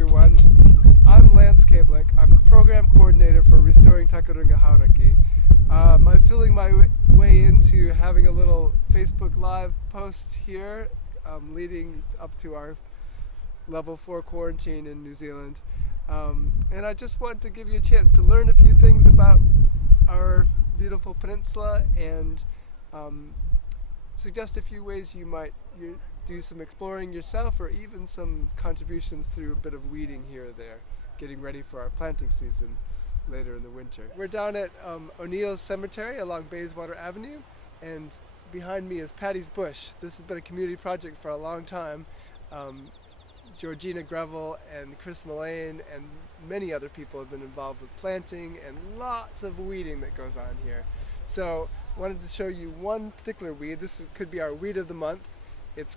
everyone. I'm Lance Kablik. I'm the program coordinator for Restoring Takarunga Hauraki. I'm feeling my way into having a little Facebook Live post here leading up to our level 4 quarantine in New Zealand. And I just wanted to give you a chance to learn a few things about our beautiful peninsula and suggest a few ways you might do some exploring yourself, or even some contributions through a bit of weeding here or there, getting ready for our planting season later in the winter. We're down at ONeil Cemetery along Bayswater Avenue, and behind me is Paddys Bush. This has been a community project for a long time. Georgina Greville and Chris Mullane and many other people have been involved with planting and lots of weeding that goes on here. So I wanted to show you one particular weed. Could be our weed of the month. It's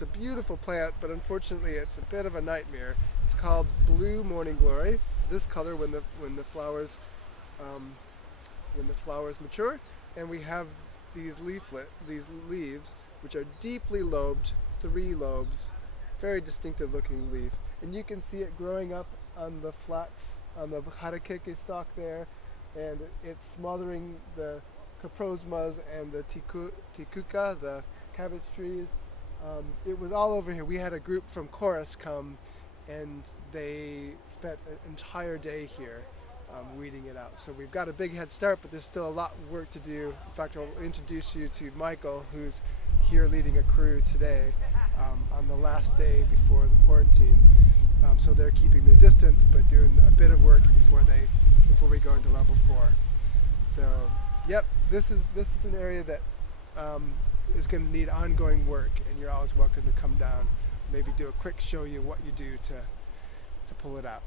a beautiful plant, but unfortunately it's a bit of a nightmare. It's called Blue Morning Glory. It's this color when the flowers mature, and we have these leaves which are deeply lobed, 3 lobes, very distinctive looking leaf, and you can see it growing up on the flax, on the harakeke stalk there, and it's smothering the coprosmas and the tikuka, the cabbage trees. It was all over here. We had a group from Chorus come, and they spent an entire day here weeding it out. So we've got a big head start, but there's still a lot of work to do. In fact, I'll introduce you to Michael, who's here leading a crew today on the last day before the quarantine. So they're keeping their distance, but doing a bit of work before we go into level 4. So, yep, this is an area that is going to need ongoing work, and you're always welcome to come down, maybe do a quick show you what you do to pull it out.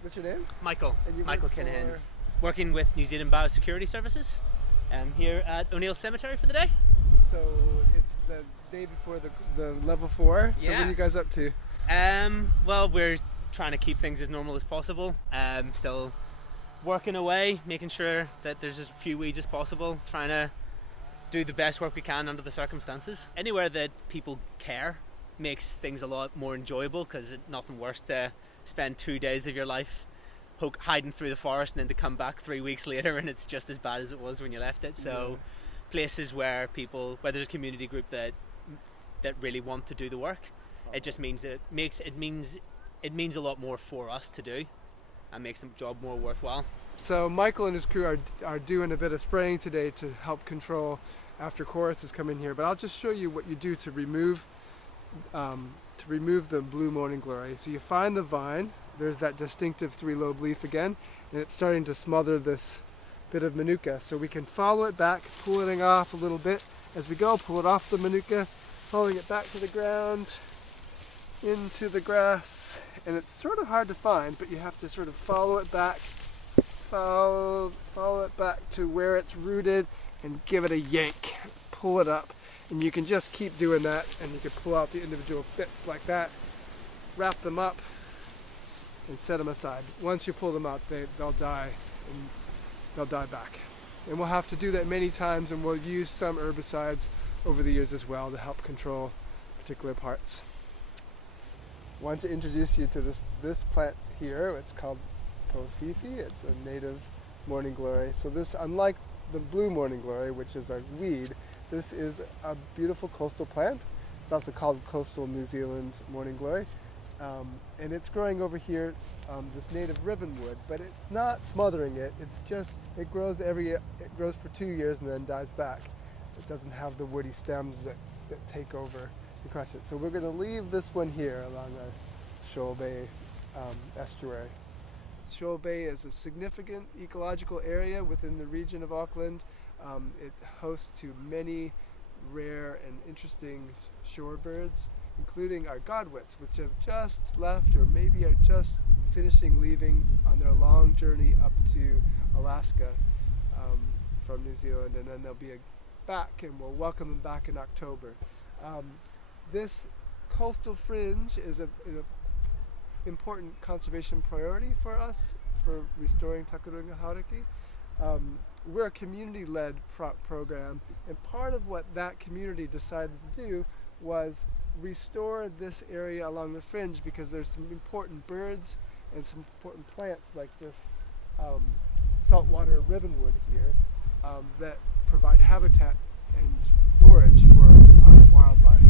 What's your name? Michael Kinahan, working with New Zealand Biosecurity Services. I'm here at ONeil Cemetery for the day. So it's the day before the level 4. So yeah. What are you guys up to? Well, we're trying to keep things as normal as possible. Still working away, making sure that there's as few weeds as possible, trying to do the best work we can under the circumstances. Anywhere that people care makes things a lot more enjoyable, because it's nothing worse to spend 2 days of your life hiding through the forest and then to come back 3 weeks later and it's just as bad as it was when you left it. So places where there's a community group that really want to do the work, it just means it means a lot more for us to do and makes the job more worthwhile. So Michael and his crew are doing a bit of spraying today to help control after Chorus has come in here, but I'll just show you what you do to remove the Blue Morning Glory. So you find the vine, there's that distinctive 3-lobe leaf again, and it's starting to smother this bit of manuka. So we can follow it back, pulling off a little bit as we go, pull it off the manuka, following it back to the ground, into the grass, and it's sort of hard to find, but you have to sort of follow it back to where it's rooted and give it a yank, pull it up. And you can just keep doing that, and you can pull out the individual bits like that, wrap them up, and set them aside. Once you pull them out, they'll die, and they'll die back. And we'll have to do that many times, and we'll use some herbicides over the years as well to help control particular parts. I want to introduce you to this plant here. It's called Pofifi. It's a native morning glory. So this, unlike the blue morning glory, which is a weed, this is a beautiful coastal plant. It's also called coastal New Zealand morning glory. And it's growing over here, this native ribbonwood, but it's not smothering it. It's just, it grows for 2 years and then dies back. It doesn't have the woody stems that take over and crush it. So we're going to leave this one here along the Shoal Bay estuary. Shoal Bay is a significant ecological area within the region of Auckland. It hosts to many rare and interesting shorebirds, including our godwits, which have just left or maybe are just finishing leaving on their long journey up to Alaska from New Zealand, and then they'll be back, and we'll welcome them back in October. This coastal fringe is an important conservation priority for us for restoring Takarunga Hauraki. We're a community-led program, and part of what that community decided to do was restore this area along the fringe because there's some important birds and some important plants like this saltwater ribbonwood here that provide habitat and forage for our wildlife.